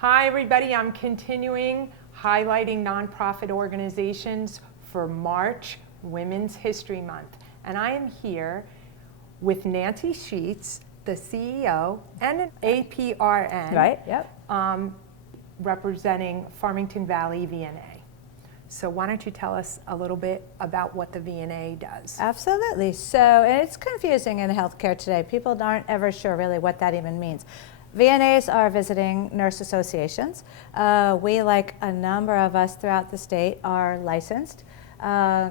Hi everybody, I'm continuing highlighting nonprofit organizations for March Women's History Month. And I am here with Nancy Scheetz, the CEO, and an APRN, right? Yep. Representing Farmington Valley VNA. So why don't you tell us a little bit about what the VNA does? Absolutely. So, and it's confusing in healthcare today. People aren't ever sure really what that even means. VNAs are visiting nurse associations. We, like a number of us throughout the state, are licensed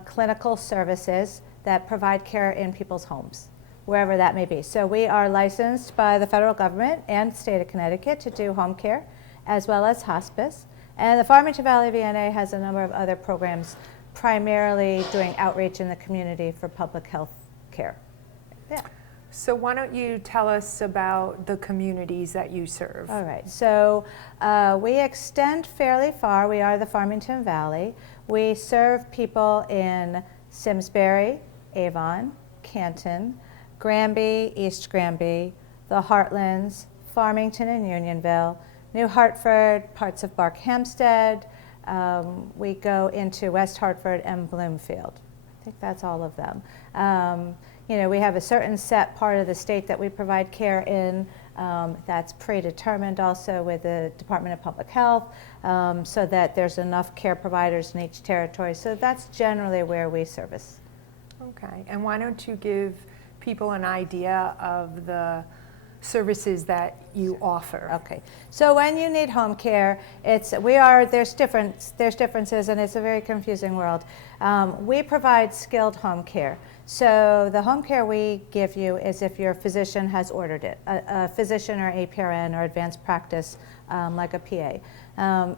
clinical services that provide care in people's homes, wherever that may be. So we are licensed by the federal government and state of Connecticut to do home care as well as hospice. And the Farmington Valley VNA has a number of other programs, primarily doing outreach in the community for public health care. Yeah. So why don't you tell us about the communities that you serve? All right, so we extend fairly far. We are the Farmington Valley. We serve people in Simsbury, Avon, Canton, Granby, East Granby, the Hartlands, Farmington and Unionville, New Hartford, parts of Barkhamsted. We go into West Hartford and Bloomfield. I think that's all of them. We have a certain set part of the state that we provide care in. That's predetermined also with the Department of Public Health, so that there's enough care providers in each territory. So that's generally where we service. Okay, and why don't you give people an idea of the services that you offer? Okay, so when you need home care, there's differences, and it's a very confusing world. We provide skilled home care. So the home care we give you is if your physician has ordered it, a physician or APRN or advanced practice, like a PA.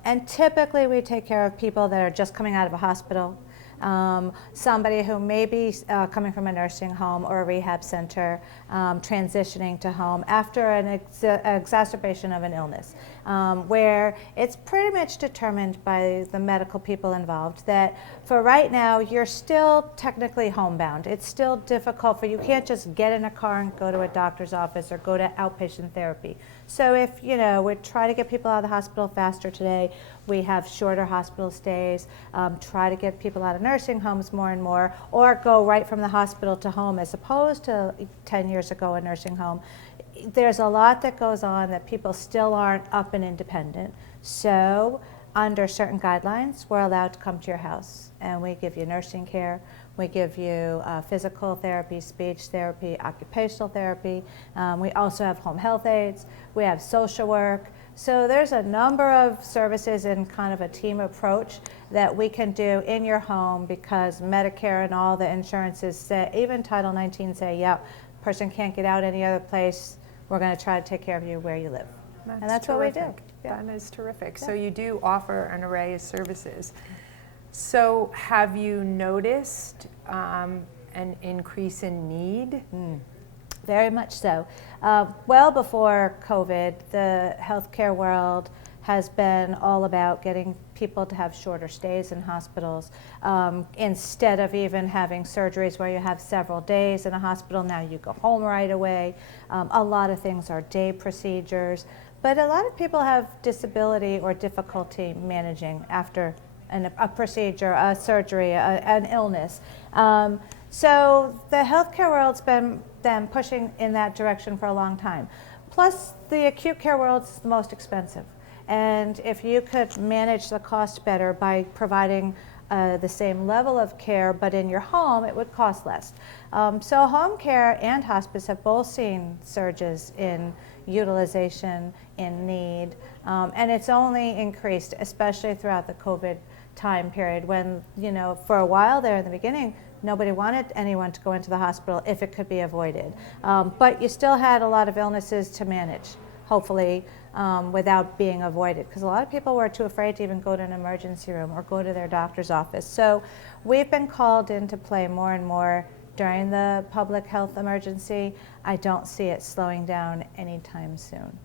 And typically we take care of people that are just coming out of a hospital, somebody who may be coming from a nursing home or a rehab center, transitioning to home after an exacerbation of an illness, where it's pretty much determined by the medical people involved that for right now you're still technically homebound. It's still difficult you can't just get in a car and go to a doctor's office or go to outpatient therapy. So if, we try to get people out of the hospital faster today, we have shorter hospital stays, try to get people out of nursing homes more and more, or go right from the hospital to home as opposed to 10 years ago a nursing home. There's a lot that goes on that people still aren't up and independent. So under certain guidelines, we're allowed to come to your house and we give you nursing care. We give you physical therapy, speech therapy, occupational therapy. We also have home health aides. We have social work. So there's a number of services in kind of a team approach that we can do in your home because Medicare and all the insurances say, even Title 19 say, yeah, person can't get out any other place. We're going to try to take care of you where you live. And that's terrific. What we do. Yeah. That is terrific. Yeah. So you do offer an array of services. So have you noticed an increase in need? Very much so. Well before COVID, the healthcare world has been all about getting people to have shorter stays in hospitals. Instead of even having surgeries where you have several days in a hospital, now you go home right away. A lot of things are day procedures. But a lot of people have disability or difficulty managing after a procedure, a surgery, an illness. So the healthcare world's been pushing in that direction for a long time. Plus, the acute care world's the most expensive. And if you could manage the cost better by providing the same level of care, but in your home, it would cost less. So home care and hospice have both seen surges in utilization, in need, and it's only increased, especially throughout the COVID time period when, for a while there in the beginning, nobody wanted anyone to go into the hospital if it could be avoided. But you still had a lot of illnesses to manage, hopefully, without being avoided, because a lot of people were too afraid to even go to an emergency room or go to their doctor's office. So we've been called into play more and more during the public health emergency. I don't see it slowing down anytime soon.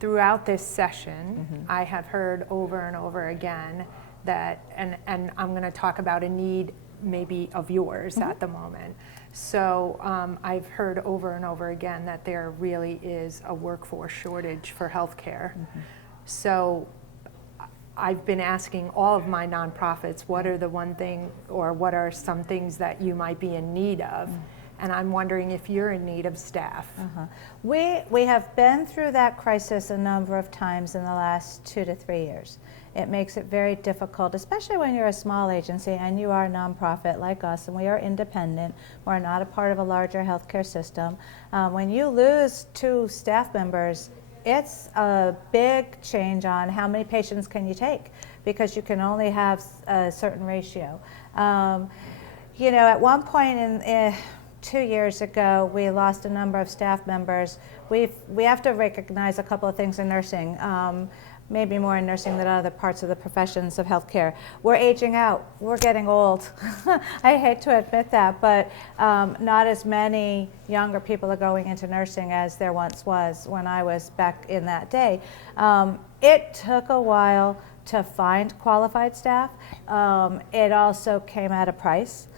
Throughout this session, I have heard over and over again that, and I'm going to talk about a need maybe of yours at the moment. So I've heard over and over again that there really is a workforce shortage for healthcare. So I've been asking all of my nonprofits, what are the one thing or what are some things that you might be in need of? And I'm wondering if you're in need of staff. We have been through that crisis a number of times in the last 2 to 3 years. It makes it very difficult, especially when you're a small agency and you are a nonprofit like us, and we are independent. We're not a part of a larger healthcare system. When you lose 2 staff members, it's a big change on how many patients can you take, because you can only have a certain ratio. You know, at one point in 2 years ago, we lost a number of staff members. We have to recognize a couple of things in nursing, maybe more in nursing than other parts of the professions of healthcare. We're aging out. We're getting old. I hate to admit that, but not as many younger people are going into nursing as there once was when I was back in that day. It took a while to find qualified staff. It also came at a price,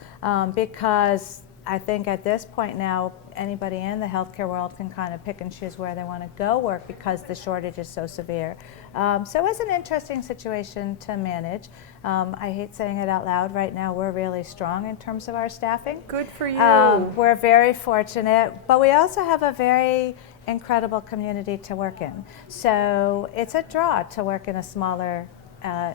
because I think at this point now, anybody in the healthcare world can kind of pick and choose where they want to go work because the shortage is so severe. So it's an interesting situation to manage. I hate saying it out loud. Right now, we're really strong in terms of our staffing. Good for you. We're very fortunate, but we also have a very incredible community to work in. So it's a draw to work in a smaller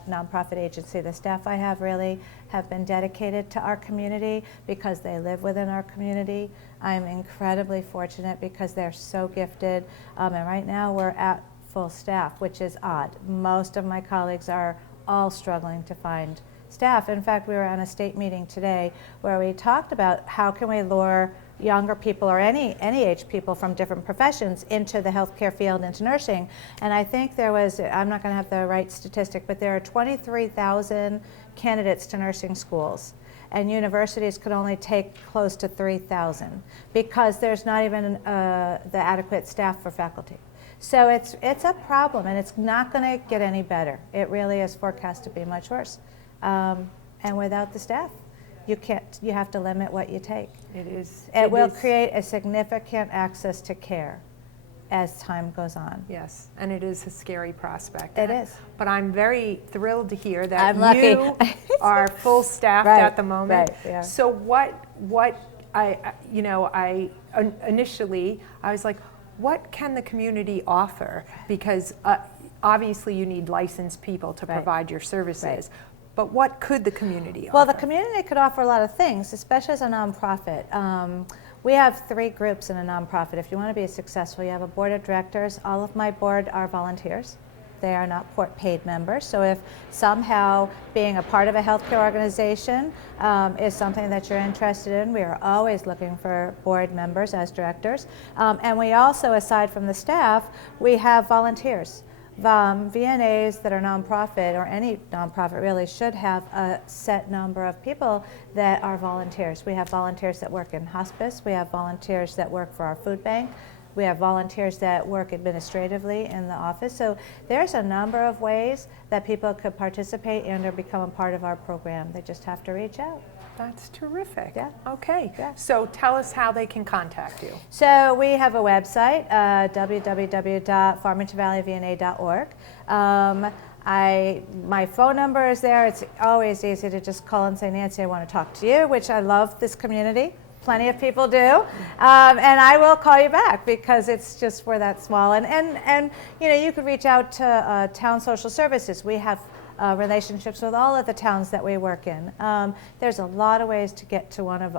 nonprofit agency. The staff I have really have been dedicated to our community because they live within our community. I'm incredibly fortunate because they're so gifted, and right now we're at full staff, which is odd. Most of my colleagues are all struggling to find staff. In fact, we were on a state meeting today where we talked about how can we lure younger people or any age people from different professions into the healthcare field, into nursing. And I think there was, I'm not going to have the right statistic, but there are 23,000 candidates to nursing schools, and universities could only take close to 3,000 because there's not even the adequate staff for faculty. So it's a problem, and it's not going to get any better. It really is forecast to be much worse. And without the staff, you have to limit what you take. It will create a significant access to care as time goes on. Yes, and it is a scary prospect. It is. But I'm very thrilled to hear that I'm lucky. You are full staffed Right, at the moment. right, yeah. So initially I was like, what can the community offer? Because obviously you need licensed people to provide your services. Right. But what could the community offer? Well, the community could offer a lot of things, especially as a nonprofit. We have 3 groups in a nonprofit. If you want to be successful, you have a board of directors. All of my board are volunteers. They are not paid members. So if somehow being a part of a healthcare organization is something that you're interested in, we are always looking for board members as directors. And we also, aside from the staff, we have volunteers. VNAs that are nonprofit, or any nonprofit really, should have a set number of people that are volunteers. We have volunteers that work in hospice. We have volunteers that work for our food bank. We have volunteers that work administratively in the office. So there's a number of ways that people could participate and or become a part of our program. They just have to reach out. That's terrific. Yeah. Okay. Yeah. So tell us how they can contact you. So we have a website, www.farmingtonvalleyvna.org. My phone number is there. It's always easy to just call and say, Nancy, I want to talk to you, which I love this community. Plenty of people do. And I will call you back because it's just we're that small. And you know, you could reach out to town social services. We have relationships with all of the towns that we work in. There's a lot of ways to get to one of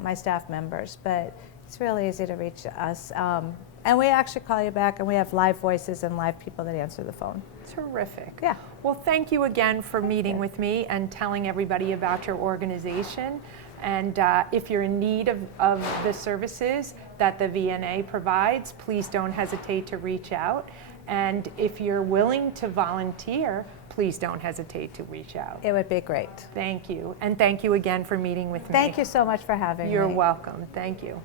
my staff members, but it's really easy to reach us. And we actually call you back, and we have live voices and live people that answer the phone. Terrific. Yeah. Well, thank you again for meeting with me and telling everybody about your organization. And if you're in need of the services that the VNA provides, please don't hesitate to reach out. And if you're willing to volunteer, please don't hesitate to reach out. It would be great. Thank you. And thank you again for meeting with me. Thank you so much for having me. You're welcome. Thank you.